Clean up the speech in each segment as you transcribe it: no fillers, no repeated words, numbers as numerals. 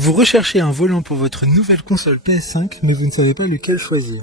Vous recherchez un volant pour votre nouvelle console PS5, mais vous ne savez pas lequel choisir.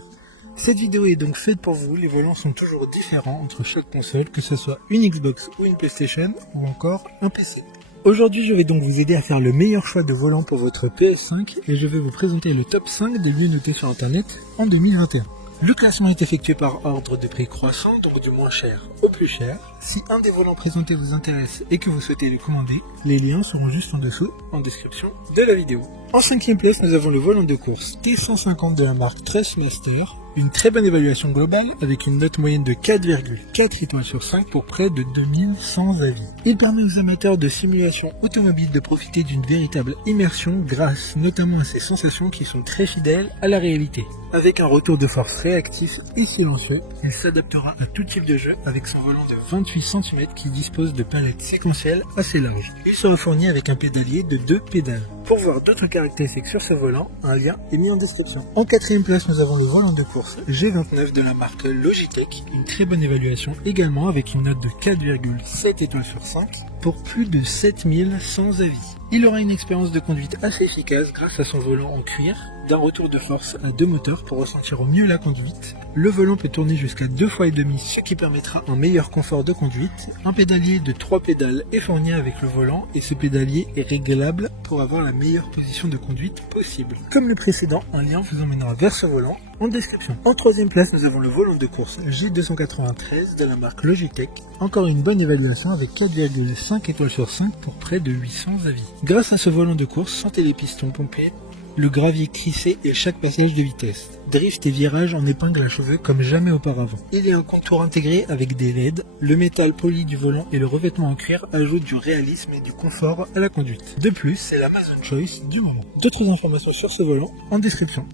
Cette vidéo est donc faite pour vous, les volants sont toujours différents entre chaque console, que ce soit une Xbox ou une PlayStation, ou encore un PC. Aujourd'hui, je vais donc vous aider à faire le meilleur choix de volant pour votre PS5, et je vais vous présenter le top 5 des lieux notés sur internet en 2021. Le classement est effectué par ordre de prix croissant, donc du moins cher au plus cher. Si un des volants présentés vous intéresse et que vous souhaitez le commander, les liens seront juste en dessous, en description de la vidéo. En 5e place, nous avons le volant de course T150 de la marque Trustmaster. Une très bonne évaluation globale avec une note moyenne de 4,4 étoiles sur 5 pour près de 2100 avis. Il permet aux amateurs de simulation automobile de profiter d'une véritable immersion grâce notamment à ses sensations qui sont très fidèles à la réalité. Avec un retour de force réactif et silencieux, il s'adaptera à tout type de jeu avec son volant de 28 cm qui dispose de palettes séquentielles assez larges. Il sera fourni avec un pédalier de 2 pédales. Pour voir d'autres caractéristiques sur ce volant, un lien est mis en description. En 4e place, nous avons le volant de course G29 de la marque Logitech, une très bonne évaluation également avec une note de 4,7 étoiles sur 5 pour plus de 7100 avis. Il aura une expérience de conduite assez efficace grâce à son volant en cuir, d'un retour de force à 2 moteurs pour ressentir au mieux la conduite. Le volant peut tourner jusqu'à 2 fois et demi, ce qui permettra un meilleur confort de conduite. Un pédalier de 3 pédales est fourni avec le volant et ce pédalier est réglable pour avoir la meilleure position de conduite possible. Comme le précédent, un lien vous emmènera vers ce volant en description. En 3e place, nous avons le volant de course G293 de la marque Logitech. Encore une bonne évaluation avec 4,5 étoiles sur 5 pour près de 800 avis. Grâce à ce volant de course, sentez les pistons pomper, le gravier crissé et chaque passage de vitesse. Drift et virage en épingle à cheveux comme jamais auparavant. Il y a un contour intégré avec des LED, le métal poli du volant et le revêtement en cuir ajoutent du réalisme et du confort à la conduite. De plus, c'est l'Amazon Choice du moment. D'autres informations sur ce volant en description.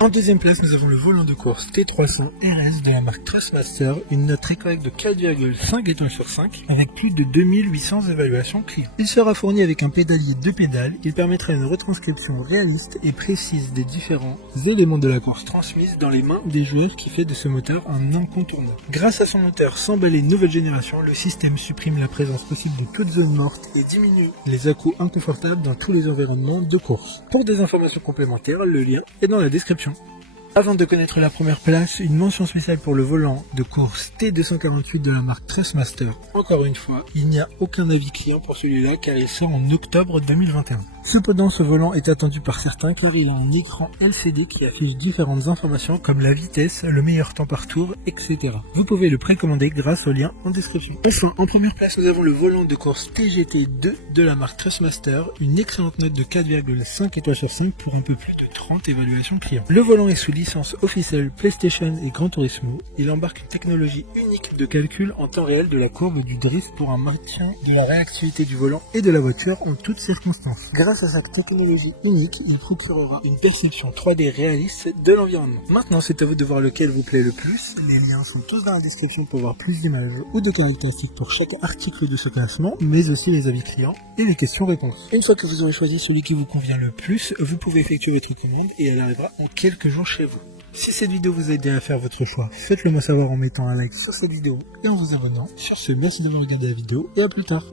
En 2e place, nous avons le volant de course T300 RS de la marque Trustmaster, une note très correcte de 4,5 étoiles sur 5 avec plus de 2800 évaluations clients. Il sera fourni avec un pédalier 2 pédales, il permettra une retranscription réaliste et précise des différents éléments de la course transmise dans les mains des joueurs qui fait de ce moteur un incontournable. Grâce à son moteur sans balai nouvelle génération, le système supprime la présence possible de toute zone morte et diminue les à-coups inconfortables dans tous les environnements de course. Pour des informations complémentaires, le lien est dans la description. Avant de connaître la première place, une mention spéciale pour le volant de course T248 de la marque Trustmaster. Encore une fois, il n'y a aucun avis client pour celui-là car il sort en octobre 2021. Cependant, ce volant est attendu par certains car il a un écran LCD qui affiche différentes informations comme la vitesse, le meilleur temps par tour, etc. Vous pouvez le précommander grâce au lien en description. Enfin, en première place, nous avons le volant de course TGT2 de la marque Trustmaster, une excellente note de 4,5 étoiles sur 5 pour un peu plus de 30 évaluations clients. Le volant est sous licence officielle PlayStation et Gran Turismo. Il embarque une technologie unique de calcul en temps réel de la courbe du drift pour un maintien de la réactivité du volant et de la voiture en toutes circonstances. Grâce à sa technologie unique, il procurera une perception 3D réaliste de l'environnement. Maintenant, c'est à vous de voir lequel vous plaît le plus. Les liens sont tous dans la description pour voir plus d'images ou de caractéristiques pour chaque article de ce classement, mais aussi les avis clients et les questions-réponses. Une fois que vous aurez choisi celui qui vous convient le plus, vous pouvez effectuer votre commande et elle arrivera en quelques jours chez vous. Si cette vidéo vous a aidé à faire votre choix, faites-le moi savoir en mettant un like sur cette vidéo et en vous abonnant. Sur ce, merci d'avoir regardé la vidéo et à plus tard.